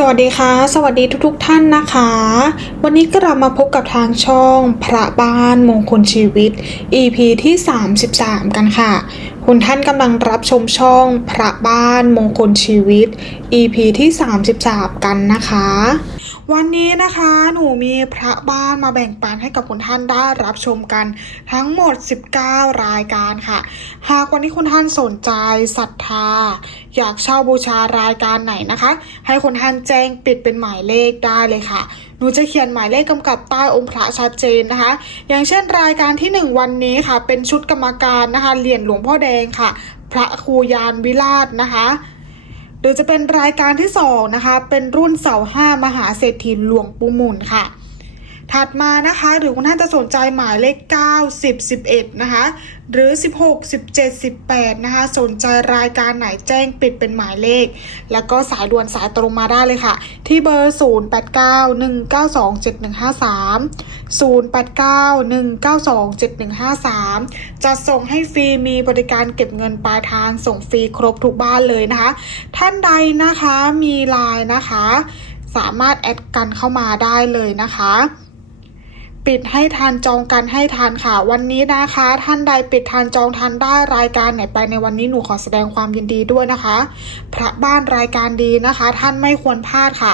สวัสดีค่ะ สวัสดีทุกๆทท่านนะคะ วันนี้ก็เรามาพบกับทางช่องพระบ้านมงคลชีวิต EP ที่ 33 กันค่ะ คุณท่านกำลังรับชมช่องพระบ้านมงคลชีวิต EP ที่ 33 กันนะคะ วันนี้นะคะหนูมีพระบ้านมาแบ่งปันให้กับคุณท่านได้รับชมกันทั้งหมด 19 รายการค่ะ หากวันนี้คุณท่านสนใจศรัทธา อยากเช่าบูชารายการไหนนะคะ ให้คุณท่านแจ้งปิดเป็นหมายเลขได้เลยค่ะหนูจะเขียนหมายเลขกำกับใต้องค์พระชัดเจนนะคะ อย่างเช่นรายการที่ 1 วันนี้ค่ะ เป็นชุดกรรมการนะคะเหรียญหลวงพ่อแดงค่ะ พระครูยานวิราชนะคะ หรือจะเป็นรายการที่สองนะคะเป็นรุ่นเสาห้ามหาเศรษฐีหลวงปู่มุนค่ะ ถัดมานะคะหรือคุณท่านจะสนใจหมายเลข 9 10 11 นะคะ หรือ 16 17 18 นะคะ สนใจรายการไหนแจ้งปิดเป็นหมายเลข แล้วก็สายด่วนสายตรงมาได้เลยค่ะ ที่เบอร์ 0891927153 0891927153 จะส่งให้ฟรีมีบริการเก็บเงินปลายทางส่งฟรีครบทุกบ้านเลยนะคะ ท่านใดนะคะมีไลน์นะคะ สามารถแอดกันเข้ามาได้เลยนะคะ ปิดให้ทันจองกันให้ทันค่ะ วันนี้นะคะ ท่านใดปิดทันจองทันได้รายการไหนไปในวันนี้หนูขอแสดงความยินดีด้วยนะคะ พระบ้านรายการดีนะคะ ท่านไม่ควรพลาดค่ะ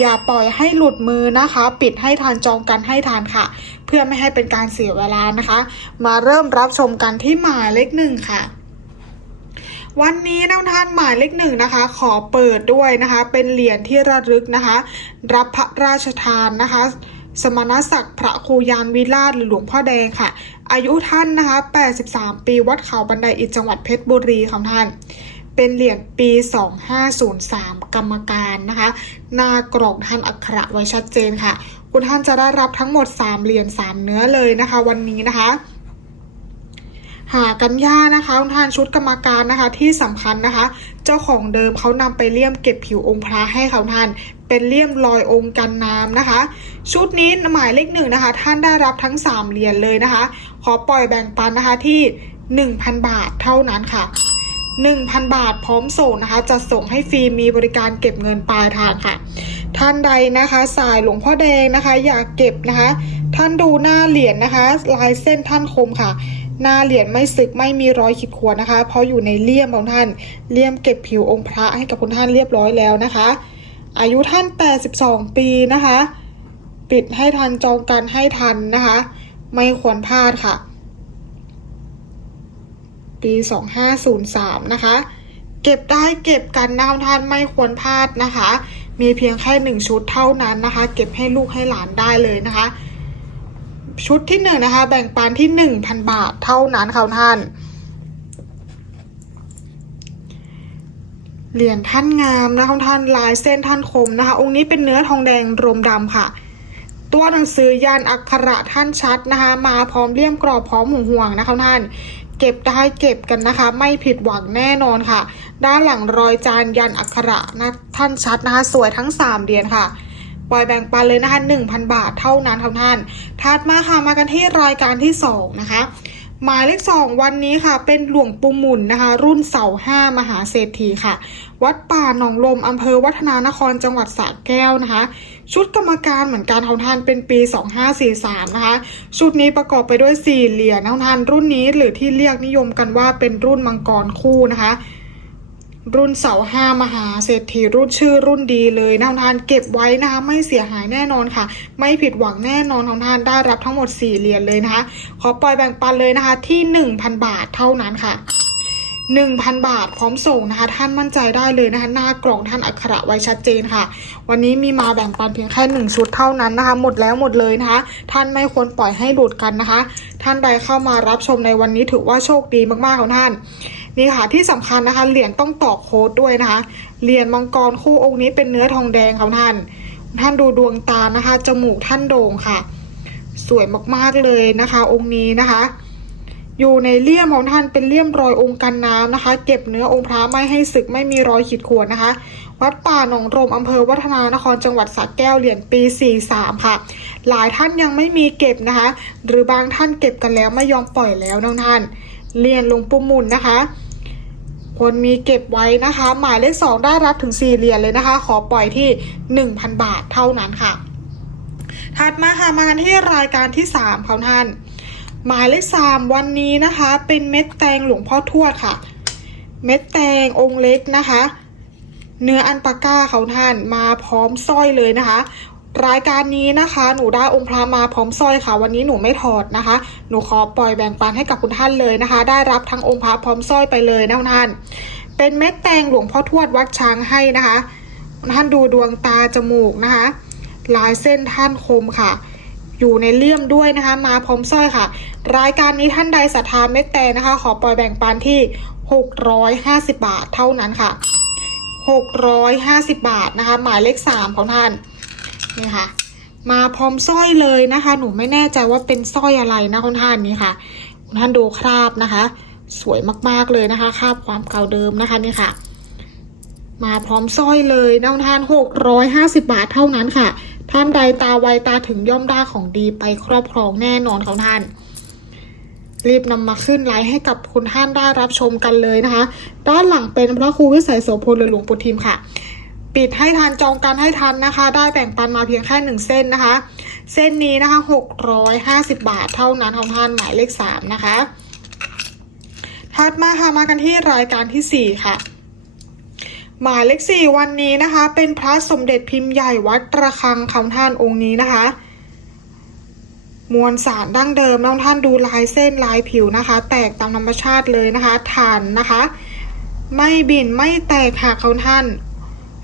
อย่าปล่อยให้หลุดมือนะคะ ปิดให้ทันจองกันให้ทันค่ะ เพื่อไม่ให้เป็นการเสียเวลานะคะ มาเริ่มรับชมกันที่หมายเลขหนึ่งค่ะวันนี้น้องท่านหมายเลขหนึ่งนะคะ ขอเปิดด้วยนะคะ เป็นเหรียญที่ระลึกนะคะ รับพระราชทานนะคะ สมณศักดิ์พระครูยานวิราชหรือหลวงพ่อแดงค่ะ อายุท่านนะคะ 83 ปีวัดเขาบันไดอิจังหวัดเพชรบุรีของท่าน เป็นเหรียญปี 2503 กรรมการนะคะ หน้ากรองท่านอักขระไว้ชัดเจนค่ะ คุณท่านจะได้รับทั้งหมด 3 เหรียญ3 เนื้อเลยนะคะ วันนี้นะคะ หากันยากนะคะท่านชุดกรรมการนะคะที่สำคัญนะคะ เจ้าของเดิมเขานำไปเลี่ยมเก็บผิวองค์พระให้เขาท่านเป็นเลี่ยมรอยองค์กันน้ำนะคะ ชุดนี้หมายเลขหนึ่งนะคะ ท่านได้รับทั้ง 3เหรียญเลยนะคะ ขอปล่อยแบ่งปันนะคะที่ 1,000 บาทเท่านั้นค่ะ 1,000 บาทพร้อมส่งนะคะจะส่งให้ฟรีมีบริการเก็บเงินปลายทางค่ะ ท่านใดนะคะสายหลวงพ่อแดงนะคะ อยากเก็บนะคะ ท่านดูหน้าเหรียญนะคะ ลายเส้นท่านคมค่ะ หน้าเหรียญไม่สึกไม่มีรอยขีดข่วนนะคะ เพราะอยู่ในเลี่ยมของท่านเลี่ยมเก็บผิวองค์พระให้กับคุณท่านเรียบร้อยแล้วนะคะ อายุท่าน 82 ปีนะคะ ปิดให้ทันจองกันให้ทันนะคะ ไม่ควรพลาดค่ะ ปี 2503 นะคะ เก็บได้เก็บกันนะคุณท่านไม่ควรพลาดนะคะ มีเพียงแค่หนึ่งชุดเท่านั้นนะคะ เก็บให้ลูกให้หลานได้เลยนะคะ ชุดที่หนึ่งนะคะ แบ่งปันที่หนึ่งพันบาทเท่านั้นค่ะท่าน เหรียญท่านงามนะคะท่านลายเส้นท่านคมนะคะ องค์นี้เป็นเนื้อทองแดงรวมดำค่ะ ตัวหนังสือยันอักขระท่านชัดนะคะ มาพร้อมเลี่ยมกรอบพร้อมห่วงห่วงนะคะท่านเก็บได้เก็บกันนะคะ ไม่ผิดหวังแน่นอนค่ะ ด้านหลังรอยจานยันอักขระนะท่านชัดนะคะ สวยทั้ง 3เหรียญค่ะ ปล่อยแบ่งปันเลยนะคะ1,000 บาทเท่านั้นครับท่านถัดมาค่ะมากันที่รายการที่ 2 นะคะหมายเลขสองวันนี้ค่ะ เป็นหลวงปู่หมุนนะคะ รุ่นเสาห้ามหาเศรษฐีค่ะ วัดป่าหนองลมอำเภอวัฒนานครจังหวัดสระแก้วนะคะ ชุดกรรมการเหมือนกันของท่านเป็นปี 2543 นะคะ ชุดนี้ประกอบไปด้วย 4 เหรียญของท่านรุ่นนี้หรือที่เรียกนิยมกันว่าเป็นรุ่นมังกรคู่นะคะ รุ่นเสาห้ามหาเศรษฐีรุ่นชื่อรุ่นดีเลยนะท่านเก็บไว้นะคะไม่เสียหายแน่นอนค่ะ ไม่ผิดหวังแน่นอนของท่านได้รับทั้งหมด 4 เหรียญเลยนะคะ ขอปล่อยแบ่งปันเลยนะคะที่ 1,000 บาทเท่านั้นค่ะ1,000 บาทพร้อมส่งนะคะ ท่านมั่นใจได้เลยนะคะ หน้ากล่องท่านอักขระไว้ชัดเจนค่ะ วันนี้มีมาแบ่งปันเพียงแค่หนึ่งชุดเท่านั้นนะคะ หมดแล้วหมดเลยนะคะ ท่านไม่ควรปล่อยให้หลุดกันนะคะ ท่านใดเข้ามารับชมในวันนี้ถือว่าโชคดีมากๆของท่าน นี่ค่ะที่สำคัญนะคะ เหรียญต้องต่อโค้ดด้วยนะคะ เหรียญมังกรคู่องค์นี้เป็นเนื้อทองแดงค่ะท่าน ท่านดูดวงตานะคะ จมูกท่านโด่งค่ะ สวยมากๆเลยนะคะ องค์นี้นะคะ อยู่ในเลี่ยมของท่านเป็นเลี่ยมรอยองค์กันน้ำนะคะ เก็บเนื้อองค์พระไม่ให้สึกไม่มีรอยขีดข่วนนะคะ วัดป่าหนองรมอำเภอวัฒนานครจังหวัดสระแก้วเหรียญปี 43 ค่ะ หลายท่านยังไม่มีเก็บนะคะ หรือบางท่านเก็บกันแล้วไม่ยอมปล่อยแล้วนะท่าน เรียญหลงปู่หมุนนะคะคควรมีเก็บไว้นะคะ หมายเลขสองได้รับถึง4เหรียญเลยนะคะ ขอปล่อยที่1,000บาทเท่านั้นค่ะ ถัดมาค่ะมากันที่รายการที่3ค่ะท่าน หมายเลข3วันนี้นะคะ เป็นเม็ดแตงหลวงพ่อทวดค่ะ เม็ดแตงองค์เล็กนะคะเนื้ออันปาก้าเขาท่านมาพร้อมสร้อยเลยนะคะ รายการนี้นะคะ หนูได้องค์พระมาพร้อมสร้อยค่ะ วันนี้หนูไม่ถอดนะคะ หนูขอปล่อยแบ่งปันให้กับคุณท่านเลยนะคะ ได้รับทั้งองค์พระพร้อมสร้อยไปเลยนะท่าน เป็นเม็ดแตงหลวงพ่อทวดวัดช้างให้นะคะท่านดูดวงตาจมูกนะคะ ลายเส้นท่านคมค่ะ อยู่ในเลี่ยมด้วยนะคะ มาพร้อมสร้อยค่ะ รายการนี้ท่านใดศรัทธาเม็ดแตงนะคะ ขอปล่อยแบ่งปันที่ 650 บาทเท่านั้นค่ะ 650 บาทนะคะ หมายเลข 3 ของท่าน นี่ค่ะ มาพร้อมสร้อยเลยนะคะ หนูไม่แน่ใจว่าเป็นสร้อยอะไรนะคุณท่านนี่ค่ะ คุณท่านดูคราบนะคะ สวยมากๆเลยนะคะคราบความเก่าเดิมนะคะนี่ค่ะ มาพร้อมสร้อยเลยนะคุณท่าน650บาทเท่านั้นค่ะ ท่านใดตาไวตาถึงย่อมได้ของดีไปครอบครองแน่นอนของท่านรีบนำมาขึ้นไลฟ์ให้กับคุณท่านได้รับชมกันเลยนะคะ ด้านหลังเป็นพระครูวิสัยโสพลหรือหลวงปู่ทิมค่ะ ปิดให้ทันจองกันให้ทันนะคะ ได้แบ่งปันมาเพียงแค่หนึ่งเส้นนะคะ เส้นนี้นะคะ650บาทเท่านั้นของท่านหมายเลขสามนะคะถัดมาค่ะมากันที่รายการที่สี่ค่ะหมายเลขสี่วันนี้นะคะ เป็นพระสมเด็จพิมพ์ใหญ่วัดระฆังคำท่านองค์นี้นะคะ มวลสารดั้งเดิมน้องท่านดูลายเส้นลายผิวนะคะ แตกตามธรรมชาติเลยนะคะฐานนะคะ ไม่บินไม่แตกค่ะเขาท่าน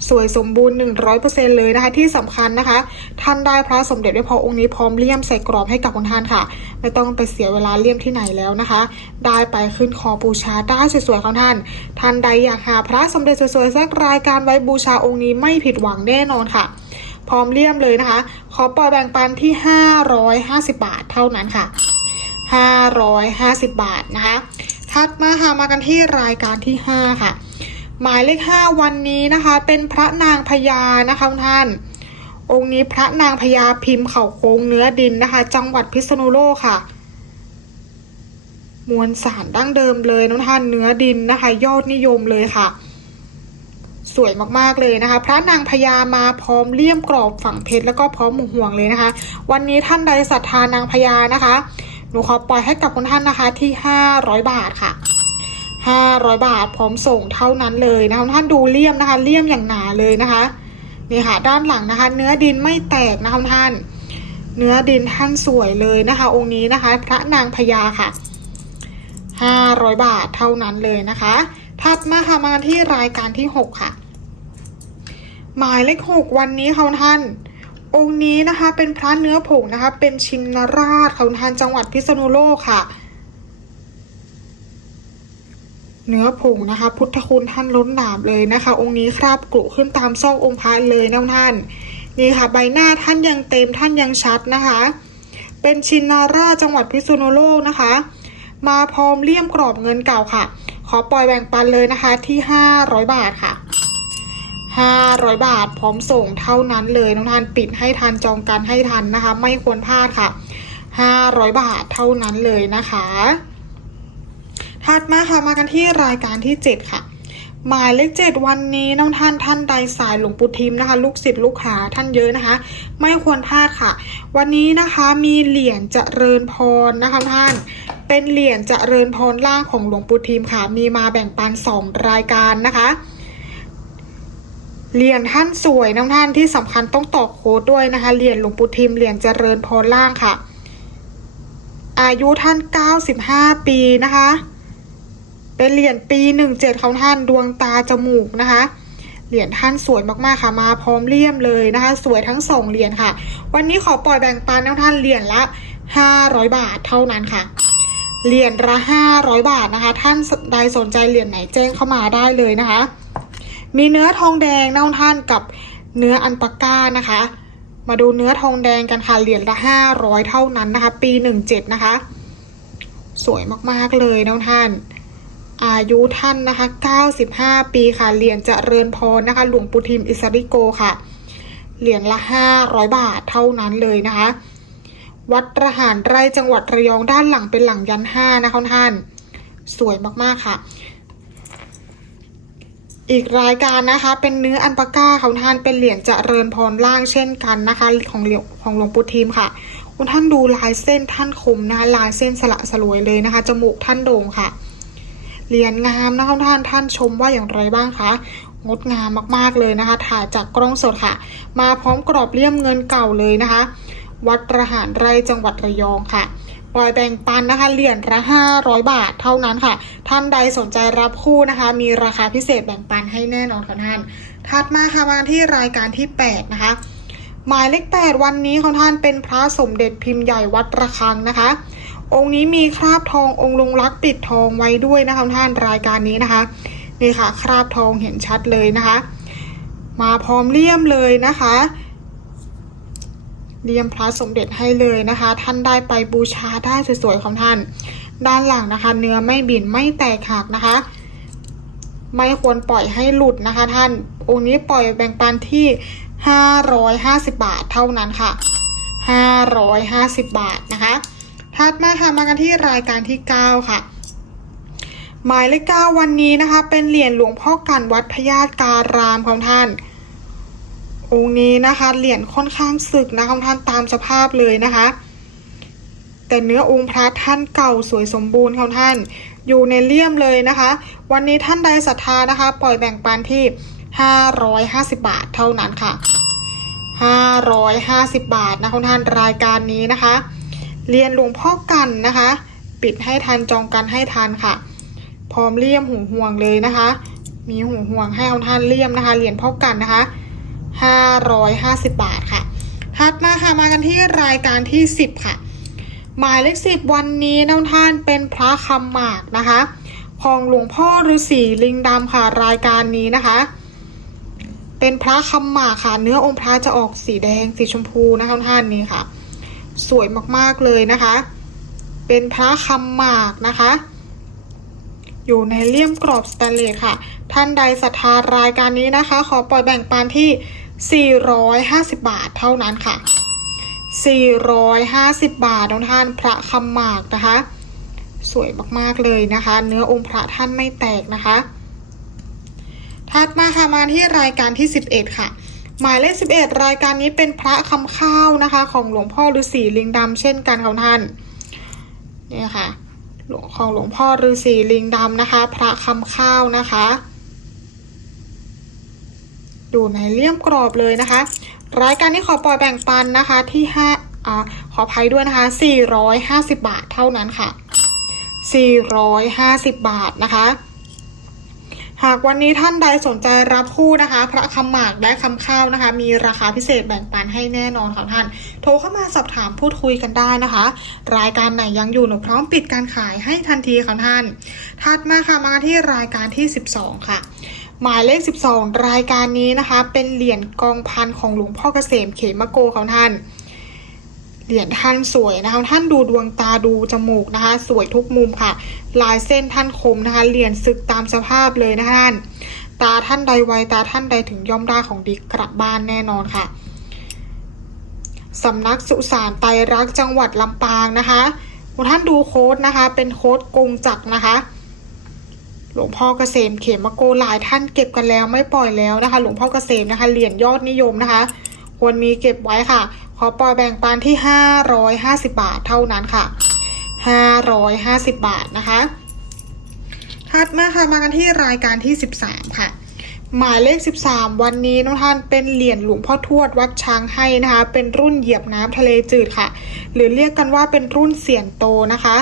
สวยสมบูรณ์ 100%เลยนะคะ ที่สำคัญนะคะ ท่านได้พระสมเด็จไว้พอองค์นี้พร้อมเลี่ยมใส่กรอบให้กับคุณท่านค่ะ ไม่ต้องไปเสียเวลาเลี่ยมที่ไหนแล้วนะคะ ได้ไปขึ้นคอบูชาได้สวยๆของท่าน ท่านใดอยากหาพระสมเด็จสวยๆสักรายการไว้บูชาองค์นี้ไม่ผิดหวังแน่นอนค่ะ พร้อมเลี่ยมเลยนะคะ ขอปล่อยแบ่งปันที่ 550 บาทเท่านั้นค่ะ 550 บาทนะคะถัดมาค่ะมากันที่รายการที่ 5 ค่ะ หมายเลข5วันนี้นะคะ เป็นพระนางพญานะคะคุณท่าน องค์นี้พระนางพญาพิมพ์เขาโค้งเนื้อดินนะคะ จังหวัดพิษณุโลกค่ะ มวลสารดั้งเดิมเลยน้องท่านเนื้อดินนะคะ ยอดนิยมเลยค่ะ สวยมากๆเลยนะคะ พระนางพญามาพร้อมเลี่ยมกรอบฝั่งเพชรแล้วก็พร้อมหมู่ห่วงเลยนะคะ วันนี้ท่านใดศรัทธานางพญานะคะหนูขอปล่อยให้กับคุณท่านนะคะที่ 500 บาทค่ะ 500 บาทพร้อมส่งเท่านั้นเลยนะคะท่านดูเลี่ยมนะคะ เลี่ยมอย่างหนาเลยนะคะนี่ค่ะด้านหลังนะคะ เนื้อดินไม่แตกนะคะท่าน เนื้อดินท่านสวยเลยนะคะ องค์นี้นะคะ พระนางพญาค่ะ 500 บาทเท่านั้นเลยนะคะถัดมาค่ะมาที่รายการที่ 6 ค่ะ หมายเลขหกวันนี้เขาท่าน องค์นี้นะคะเป็นพระเนื้อผงนะคะ เป็นชินราชเขาท่านจังหวัดพิษณุโลกค่ะ เนื้อผงนะคะ พุทธคุณท่านล้นหลามเลยนะคะ องค์นี้คราบกรุขึ้นตามซอกองค์พระเลยนะท่าน นี่ค่ะ ใบหน้าท่านยังเต็มท่านยังชัดนะคะ เป็นชินาราจังหวัดพิษณุโลกนะคะ มาพร้อมเลี่ยมกรอบเงินเก่าค่ะ ขอปล่อยแบ่งปันเลยนะคะที่ 500 บาทค่ะ 500 บาทพร้อมส่งเท่านั้นเลยน้องท่านปิดให้ทันจองกันให้ทันนะคะ ไม่ควรพลาดค่ะ 500 บาทเท่านั้นเลยนะคะ ถัดมาค่ะมากันที่รายการที่ 7 ค่ะ หมายเลขเจ็ดวันนี้น้องท่านท่านใดสายหลวงปู่ทิมนะคะ ลูกศิษย์ลูกหาท่านเยอะนะคะ ไม่ควรพลาดค่ะ วันนี้นะคะมีเหรียญเจริญพรนะคะท่านเป็นเหรียญเจริญพรล่างของหลวงปู่ทิมค่ะ มีมาแบ่งปันสองรายการนะคะเหรียญท่านสวยน้องท่านที่สำคัญต้องต่อโค้ดด้วยนะคะเหรียญหลวงปู่ทิมเหรียญเจริญพรล่างค่ะ อายุท่าน 95 ปีนะคะ เป็นเหรียญปีหนึ่งเจ็ดของท่านดวงตาจมูกนะคะ เหรียญท่านสวยมากๆค่ะมาพร้อมเลี่ยมเลยนะคะ สวยทั้งสองเหรียญค่ะ วันนี้ขอปล่อยแบ่งปันน้องท่านเหรียญละ500บาทเท่านั้นค่ะเหรียญละ500บาทนะคะ ท่านใดสนใจเหรียญไหนแจ้งเข้ามาได้เลยนะคะ มีเนื้อทองแดงน้องท่านกับเนื้ออันปาก้านะคะ มาดูเนื้อทองแดงกันค่ะเหรียญละ500เท่านั้นนะคะ ปี17นะคะ สวยมากๆเลยน้องท่าน อายุท่านนะคะ 95 ปีค่ะ เหรียญเจริญพรนะคะ หลวงปู่ทิมอิสริโกค่ะ เหรียญละ 500 บาทเท่านั้นเลยนะคะ วัดระหารไร่จังหวัดระยองด้านหลังเป็นหลังยันห้านะคะท่าน สวยมากๆค่ะ อีกรายการนะคะเป็นเนื้ออันปาก้าของท่านเป็นเหรียญเจริญพรล่างเช่นกันนะคะของเหรียญของหลวงปู่ทิมค่ะคุณท่านดูลายเส้นท่านคมนะคะลายเส้นสละสลวยเลยนะคะ จมูกท่านโด่งค่ะ เหรียญงามนะคะท่านท่านชมว่าอย่างไรบ้างคะงดงามมากๆเลยนะคะ ถ่ายจากกล้องสดค่ะ มาพร้อมกรอบเลี่ยมเงินเก่าเลยนะคะ วัดประหารไรจังหวัดระยองค่ะปล่อยแบ่งปันนะคะเหรียญละ500 บาทเท่านั้นค่ะ ท่านใดสนใจรับคู่นะคะ มีราคาพิเศษแบ่งปันให้แน่นอนค่ะท่าน ถัดมาค่ะมาที่รายการที่ 8 นะคะ หมายเลข8วันนี้ของท่านเป็นพระสมเด็จพิมพ์ใหญ่วัดระฆังนะคะ องค์นี้มีคราบทององค์ลงรักปิดทองไว้ด้วยนะคะท่านรายการนี้นะคะนี่ค่ะ คราบทองเห็นชัดเลยนะคะ มาพร้อมเลี่ยมเลยนะคะเลี่ยมพระสมเด็จให้เลยนะคะ ท่านได้ไปบูชาได้สวยๆของท่าน ด้านหลังนะคะ เนื้อไม่บินไม่แตกหักนะคะ ไม่ควรปล่อยให้หลุดนะคะ ท่านองค์นี้ปล่อยแบ่งปันที่ 550 บาทเท่านั้นค่ะ 550 บาทนะคะ ถัดมาค่ะมากันที่รายการที่ 9 ค่ะ หมายเลขเก้าวันนี้นะคะ เป็นเหรียญหลวงพ่อกันวัดพญาตการามของท่าน องค์นี้นะคะเหรียญค่อนข้างสึกนะของท่านตามสภาพเลยนะคะ แต่เนื้อองค์พระท่านเก่าสวยสมบูรณ์ของท่าน อยู่ในเลี่ยมเลยนะคะ วันนี้ท่านใดศรัทธานะคะ ปล่อยแบ่งปันที่ 550 บาทเท่านั้นค่ะ 550 บาทนะของท่านรายการนี้นะคะ เรียนหลวงพ่อกันนะคะ ปิดให้ทันจองกันให้ทันค่ะ พร้อมเลี่ยมหูห่วงเลยนะคะ มีหูห่วงให้เอาท่านเลี่ยมนะคะเหรียญพ่อกันนะคะ550 บาทค่ะถัดมาค่ะมากันที่รายการที่ 10 ค่ะ หมายเลขสิบวันนี้น้องท่านเป็นพระคำหมากนะคะของหลวงพ่อฤาษีลิงดำค่ะรายการนี้นะคะ เป็นพระคำหมากค่ะ เนื้อองค์พระจะออกสีแดงสีชมพูนะคะท่านนี้ค่ะ สวยมากๆเลยนะคะ เป็นพระคำหมากนะคะ อยู่ในเลี่ยมกรอบสแตนเลสค่ะ ท่านใดศรัทธารายการนี้นะคะ ขอปล่อยแบ่งปันที่ 450 บาทเท่านั้นค่ะ 450 บาทน้องท่านพระคำหมากนะคะ สวยมากๆเลยนะคะ เนื้อองค์พระท่านไม่แตกนะคะถัดมาค่ะมาที่รายการที่ 11 ค่ะ หมายเลข 11 รายการนี้เป็นพระคำข้าวนะคะ ของหลวงพ่อฤาษีลิงดำเช่นกันของท่านนี่ค่ะของหลวงพ่อฤาษีลิงดำนะคะ พระคำข้าวนะคะอยู่ในเลี่ยมกรอบเลยนะคะ รายการนี้ขอปล่อยแบ่งปันนะคะที่ห้าอ่าขออภัยด้วยนะคะ 450 บาทเท่านั้นค่ะ 450 บาทนะคะ หากวันนี้ท่านใดสนใจรับคู่นะคะ พระคำหมากและคำข้าวนะคะ มีราคาพิเศษแบ่งปันให้แน่นอนค่ะท่าน โทรเข้ามาสอบถามพูดคุยกันได้นะคะ รายการไหนยังอยู่หนูพร้อมปิดการขายให้ทันทีค่ะท่าน ถัดมาค่ะมาที่รายการที่ 12 ค่ะหมายเลข 12 รายการนี้นะคะ เป็นเหรียญกองพันของหลวงพ่อเกษมเขมโกของท่าน เหรียญท่านสวยนะคะท่านดูดวงตาดูจมูกนะคะ สวยทุกมุมค่ะ ลายเส้นท่านคมนะคะเหรียญซึกตามสภาพเลยนะคะท่านตาท่านใดไวตาท่านใดถึงย่อมได้ของดีกลับบ้านแน่นอนค่ะสำนักสุสานไตรักจังหวัดลำปางนะคะท่านดูโค้ดนะคะ เป็นโค้ดกงจักรนะคะ หลวงพ่อเกษมเขมโกหลายท่านเก็บกันแล้วไม่ปล่อยแล้วนะคะ หลวงพ่อเกษมนะคะเหรียญยอดนิยมนะคะ ควรมีเก็บไว้ค่ะ ขอปล่อยแบ่งปันที่ 550 บาทเท่านั้นค่ะ 550 บาทนะคะถัดมาค่ะมากันที่รายการที่ 13 ค่ะ หมายเลข 13 วันนี้น้องท่านเป็นเหรียญหลวงพ่อทวดวัดช้างให้นะคะ เป็นรุ่นเหยียบน้ำทะเลจืดค่ะ หรือเรียกกันว่าเป็นรุ่นเสียนโตนะคะ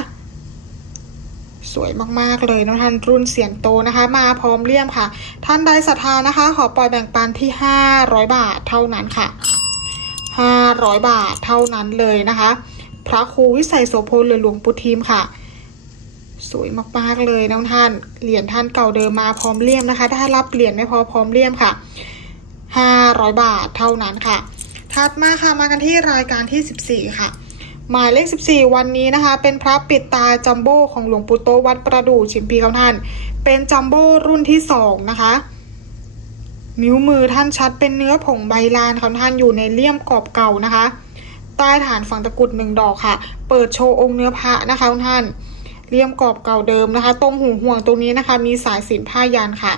สวยมากๆเลยน้องท่านรุ่นเสียนโตนะคะ มาพร้อมเลี่ยมค่ะ ท่านใดศรัทธานะคะ ขอปล่อยแบ่งปันที่ 500 บาทเท่านั้นค่ะ 500 บาทเท่านั้นเลยนะคะ พระครูวิสัยโสพลหรือหลวงปู่ทิมค่ะ สวยมากๆเลยน้องท่านเหรียญท่านเก่าเดิมมาพร้อมเลี่ยมนะคะ ถ้ารับเหรียญไม่พอพร้อมเลี่ยมค่ะ 500 บาทเท่านั้นค่ะถัดมาค่ะมากันที่รายการที่ 14 ค่ะ หมายเลข 14 วันนี้นะคะ เป็นพระปิดตาจัมโบ้ของหลวงปู่โตวัดประดู่ชิมพีเของท่าน เป็นจัมโบ้รุ่นที่ 2 นะคะ นิ้วมือท่านชัดเป็นเนื้อผงใบลานของท่านอยู่ในเลี่ยมกรอบเก่านะคะ ใต้ฐานฝั่งตะกุดหนึ่งดอกค่ะ เปิดโชว์องค์เนื้อพระนะคะท่านเลี่ยมกรอบเก่าเดิมนะคะ ตรงหูห่วงตรงนี้นะคะ มีสายสินผ้ายันค่ะ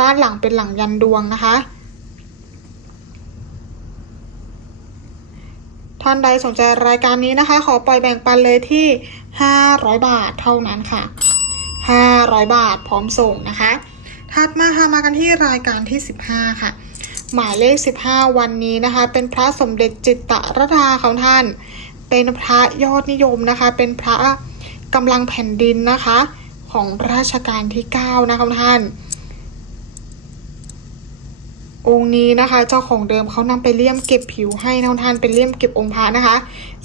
ด้านหลังเป็นหลังยันดวงนะคะ ท่านใดสนใจรายการนี้นะคะ ขอปล่อยแบ่งปันเลยที่ 500 บาทเท่านั้นค่ะ 500 บาทพร้อมส่งนะคะ ถัดมาค่ะมากันที่รายการที่ 15 ค่ะ หมายเลข 15 วันนี้นะคะ เป็นพระสมเด็จจิตตรดาของท่าน เป็นพระยอดนิยมนะคะ เป็นพระกำลังแผ่นดินนะคะ ของราชการที่ 9 นะคะท่าน องค์นี้นะคะ เจ้าของเดิมเขานำไปเลี่ยมเก็บผิวให้นะท่านเป็นเลี่ยมเก็บองค์พระนะคะ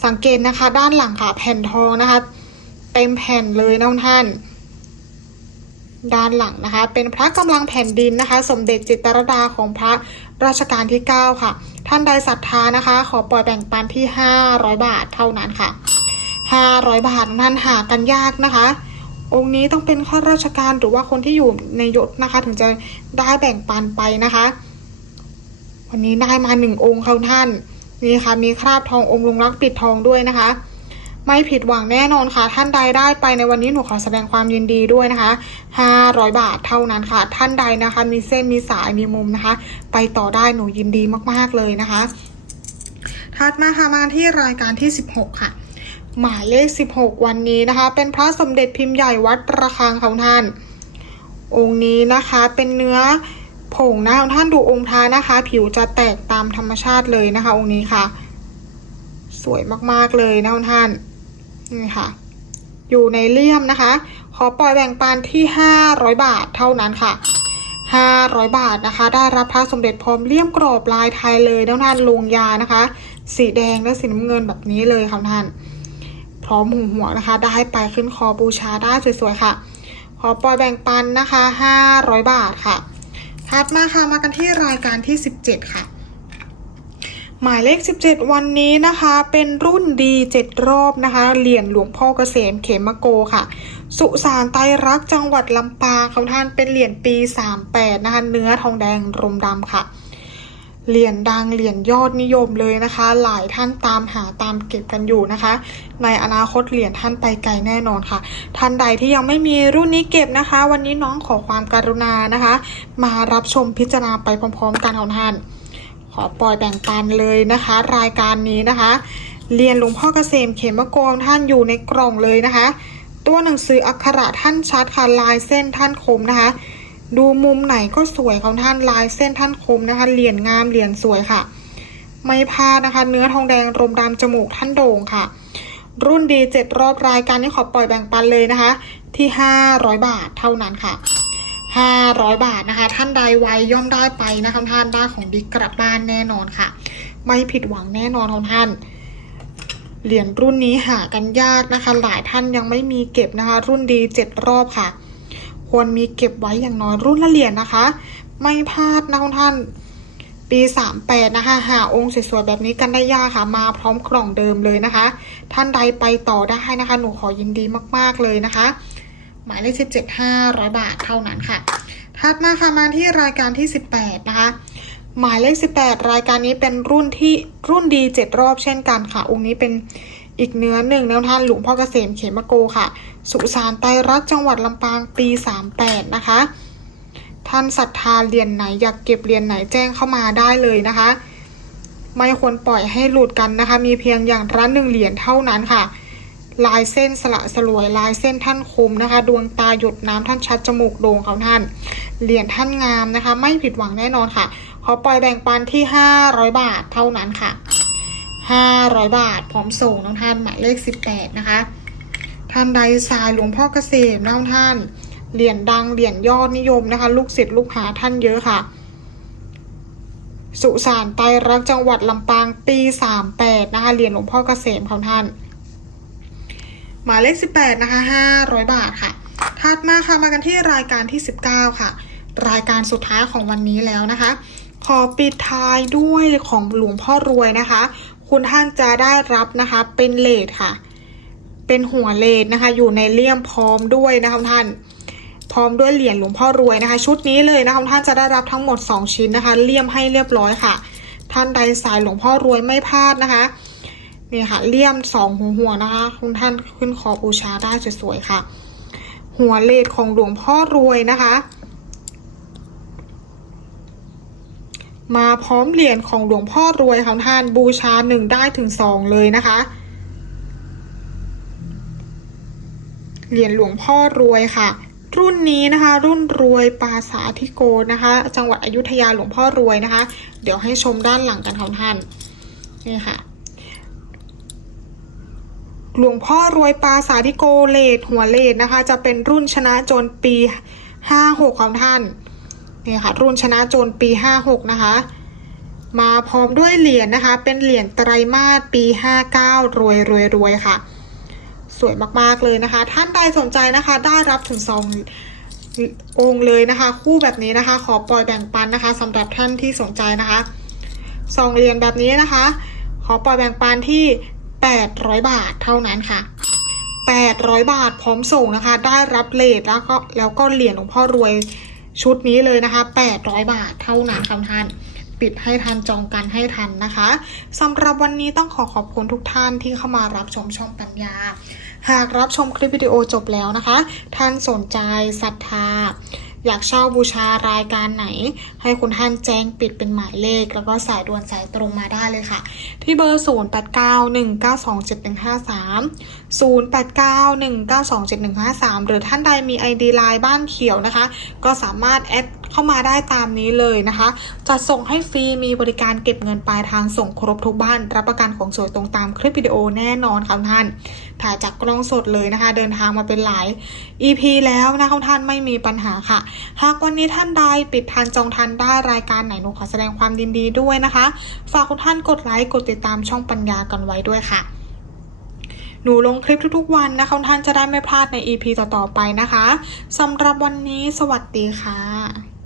สังเกตนะคะ ด้านหลังค่ะแผ่นทองนะคะ เต็มแผ่นเลยนะท่าน ด้านหลังนะคะ เป็นพระกำลังแผ่นดินนะคะ สมเด็จจิตรดาของพระราชการที่ 9 ค่ะ ท่านใดศรัทธานะคะ ขอปล่อยแบ่งปันที่ 500 บาทเท่านั้นค่ะ 500 บาทท่านหากันยากนะคะองค์นี้ต้องเป็นข้าราชการหรือว่าคนที่อยู่ในยศนะคะ ถึงจะได้แบ่งปันไปนะคะ วันนี้ได้มาหนึ่งองค์ค่ะท่านนี่ค่ะมีคราบทององค์ลงรักปิดทองด้วยนะคะ ไม่ผิดหวังแน่นอนค่ะ ท่านใดได้ไปในวันนี้หนูขอแสดงความยินดีด้วยนะคะ 500 บาทเท่านั้นค่ะ ท่านใดนะคะ มีเส้นมีสายมีมุมนะคะ ไปต่อได้หนูยินดีมากๆเลยนะคะถัดมาค่ะมาที่รายการที่ 16 ค่ะ หมายเลข 16 วันนี้นะคะ เป็นพระสมเด็จพิมพ์ใหญ่วัดระฆังของท่าน องค์นี้นะคะเป็นเนื้อ ผงนะท่านดูองค์ท้านะคะ ผิวจะแตกตามธรรมชาติเลยนะคะ องค์นี้ค่ะ สวยมากๆเลยนะท่านนี่ค่ะ อยู่ในเลี่ยมนะคะ ขอปล่อยแบ่งปันที่ 500 บาทเท่านั้นค่ะ 500 บาทนะคะ ได้รับพระสมเด็จพร้อมเลี่ยมกรอบลายไทยเลยนะท่านลงยานะคะ สีแดงและสีน้ำเงินแบบนี้เลยค่ะท่านพร้อมหูหัวนะคะ ได้ไปขึ้นคอบูชาได้สวยๆค่ะ ขอปล่อยแบ่งปันนะคะ 500 บาทค่ะ ถัดมาค่ะมากันที่รายการที่ 17 ค่ะ หมายเลข 17 วันนี้นะคะ เป็นรุ่นดี7รอบนะคะเหรียญหลวงพ่อเกษมเขมโกค่ะ สุสานไตรักษ์จังหวัดลำปางของท่านเป็นเหรียญปี 38 นะคะ เนื้อทองแดงรมดำค่ะ เหรียญดังเหรียญยอดนิยมเลยนะคะ หลายท่านตามหาตามเก็บกันอยู่นะคะ ในอนาคตเหรียญท่านไปไกลแน่นอนค่ะ ท่านใดที่ยังไม่มีรุ่นนี้เก็บนะคะ วันนี้น้องขอความกรุณานะคะ มารับชมพิจารณาไปพร้อมๆกันของท่าน ขอปล่อยแบ่งปันเลยนะคะ รายการนี้นะคะ เรียนหลวงพ่อเกษมเขมโกงท่านอยู่ในกล่องเลยนะคะ ตัวหนังสืออักขระท่านชัดค่ะลายเส้นท่านคมนะคะ ดูมุมไหนก็สวยของท่านลายเส้นท่านคมนะคะเหรียญงามเหรียญสวยค่ะ ไม่พลาดนะคะ เนื้อทองแดงรมดำจมูกท่านโด่งค่ะ รุ่นดีเจ็ดรอบรายการนี้ขอปล่อยแบ่งปันเลยนะคะ ที่500บาทเท่านั้นค่ะ500บาทนะคะ ท่านใดไวย่อมได้ไปนะคะท่านได้ของดีกลับบ้านแน่นอนค่ะ ไม่ผิดหวังแน่นอนของท่านเหรียญรุ่นนี้หากันยากนะคะ หลายท่านยังไม่มีเก็บนะคะ รุ่นดีเจ็ดรอบค่ะ ควรมีเก็บไว้อย่างน้อยรุ่นละเหรียญนะคะ ไม่พลาดนะคุณท่าน ปี 38 นะคะ หาองค์สวยๆแบบนี้กันได้ยากค่ะ มาพร้อมกล่องเดิมเลยนะคะ ท่านใดไปต่อได้นะคะ หนูขอยินดีมากๆเลยนะคะ หมายเลข 17 500 บาทเท่านั้นค่ะ ถัดมาค่ะมาที่รายการที่ 18 นะคะหมายเลข 18 รายการนี้เป็นรุ่นที่รุ่นดี 7 รอบเช่นกันค่ะ องค์นี้เป็น อีกเนื้อหนึ่งแนวท่านหลวงพ่อเกษมเขมโกค่ะ สุสานไตรรักจังหวัดลำปางปี 38 นะคะ ท่านศรัทธาเหรียญไหนอยากเก็บเหรียญไหนแจ้งเข้ามาได้เลยนะคะ ไม่ควรปล่อยให้หลุดกันนะคะ มีเพียงอย่างละหนึ่งเหรียญเท่านั้นค่ะ ลายเส้นสละสลวยลายเส้นท่านคมนะคะ ดวงตาหยดน้ำท่านชัดจมูกโด่งเของท่าน เหรียญท่านงามนะคะ ไม่ผิดหวังแน่นอนค่ะขอปล่อยแบ่งปันที่ 500 บาทเท่านั้นค่ะ 500 บาท พร้อมส่งน้องท่านหมายเลข 18 นะคะ ท่านใดสายหลวงพ่อเกษมน้องท่าน เหรียญดังเหรียญยอดนิยมนะคะ ลูกศิษย์ลูกหาท่านเยอะค่ะ สุสานไตรักจังหวัดลำปางปี 38 นะคะเหรียญหลวงพ่อเกษมของท่าน หมายเลข 18 นะคะ 500 บาทค่ะถัดมาค่ะมากันที่รายการที่ 19 ค่ะ รายการสุดท้ายของวันนี้แล้วนะคะ ขอปิดท้ายด้วยของหลวงพ่อรวยนะคะ คุณท่านจะได้รับนะคะเป็นเลทค่ะ เป็นหัวเลทนะคะ อยู่ในเลี่ยมพร้อมด้วยนะคะท่าน พร้อมด้วยเหรียญหลวงพ่อรวยนะคะ ชุดนี้เลยนะคะท่านจะได้รับทั้งหมด 2 ชิ้นนะคะ เลี่ยมให้เรียบร้อยค่ะ ท่านใดสายหลวงพ่อรวยไม่พลาดนะคะนี่ค่ะเลี่ยมสองหัวหัวนะคะ คุณท่านขึ้นคอบูชาได้สวยๆค่ะ หัวเลดของหลวงพ่อรวยนะคะ มาพร้อมเหรียญของหลวงพ่อรวยของท่านบูชาหนึ่งได้ถึงสองเลยนะคะ เหรียญหลวงพ่อรวยค่ะ รุ่นนี้นะคะ รุ่นรวยปาสาธิโกนะคะ จังหวัดอยุธยาหลวงพ่อรวยนะคะ เดี๋ยวให้ชมด้านหลังกันของท่านนี่ค่ะหลวงพ่อรวยปาสาธิโกเลดหัวเลดนะคะ จะเป็นรุ่นชนะจรปีห้าหกของท่าน นี่ค่ะ รุ่นชนะโจรปีห้าหกนะคะ มาพร้อมด้วยเหรียญนะคะ เป็นเหรียญไตรมาสปีห้าเก้ารวยรวยรวยค่ะ สวยมากๆเลยนะคะ ท่านใดสนใจนะคะ ได้รับถึงสององค์เลยนะคะ คู่แบบนี้นะคะ ขอปล่อยแบ่งปันนะคะสำหรับท่านที่สนใจนะคะซองเหรียญแบบนี้นะคะ ขอปล่อยแบ่งปันที่ 800 บาทเท่านั้นค่ะ800 บาทพร้อมส่งนะคะ ได้รับเลทแล้วก็แล้วก็เหรียญหลวงพ่อรวย ชุดนี้เลยนะคะ 800 บาทเท่านั้นคำท่านปิดให้ทันจองกันให้ทันนะคะสำหรับวันนี้ต้องขอขอบคุณทุกท่านที่เข้ามารับชมช่องปัญญา หากรับชมคลิปวิดีโอจบแล้วนะคะ ท่านสนใจศรัทธา อยากเช่าบูชารายการไหน ให้คุณท่านแจ้งปิดเป็นหมายเลข แล้วก็สายด่วนสายตรงมาได้เลยค่ะ ที่เบอร์ 0891927153 0891927153 หรือท่านใดมี ID ไลน์บ้านเขียวนะคะ ก็สามารถแอด เข้ามาได้ตามนี้เลยนะคะ จะส่งให้ฟรีมีบริการเก็บเงินปลายทางส่งครบทุกบ้าน รับประกันของสวยตรงตามคลิปวิดีโอแน่นอนค่ะท่านถ่ายจากกล้องสดเลยนะคะ เดินทางมาเป็นหลาย EP แล้วนะคะท่านไม่มีปัญหาค่ะ หากวันนี้ท่านใดปิดทันจองทันได้รายการไหนหนูขอแสดงความยินดีด้วยนะคะ ฝากคุณท่านกดไลค์กดติดตามช่องปัญญากันไว้ด้วยค่ะหนูลงคลิปทุกๆวันนะคะท่านจะได้ไม่พลาดใน EP ต่อๆไปนะคะสำหรับวันนี้สวัสดีค่ะ